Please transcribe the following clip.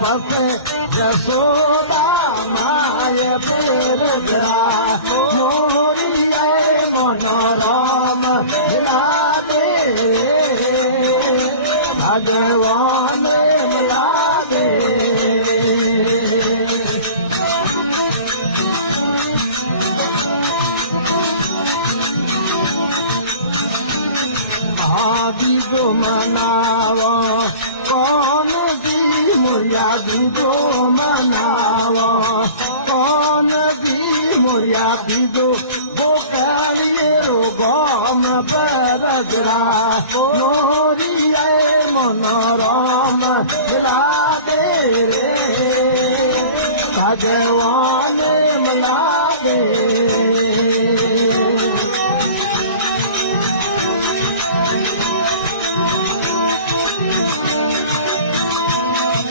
पसे यशोदा माय पेर गरा मोरी मनोरम मिलावे भगवान मिलावे भाभी को मनावा कौन दी मुरिया दीदो मनावा कौन दी मुरिया दीदो वो करिए रोगम परगरा मोरी मनोरम मिला दे रे भगवान मिला दे